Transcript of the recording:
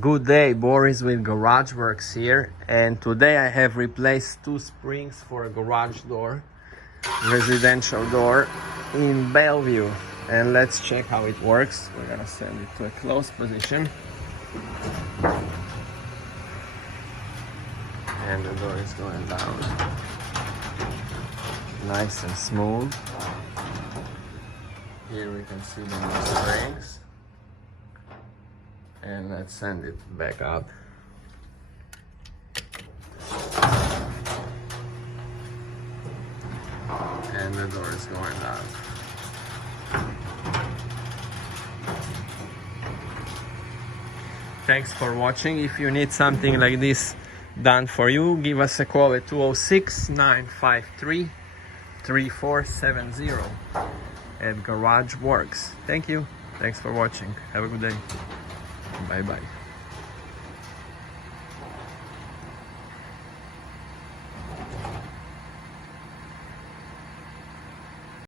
Good day, Boris with Garage Works here, and today I have replaced two springs for a garage door, residential door in Bellevue, and let's check how it works. We're gonna send it to a closed position, and the door is going down nice and smooth. Here we can see the new springs. And let's send it back up. And the door is going down. Thanks for watching. If you need something like this done for you, give us a call at 206-953-3470 at Garage Works. Thank you. Thanks for watching. Have a good day. Bye bye.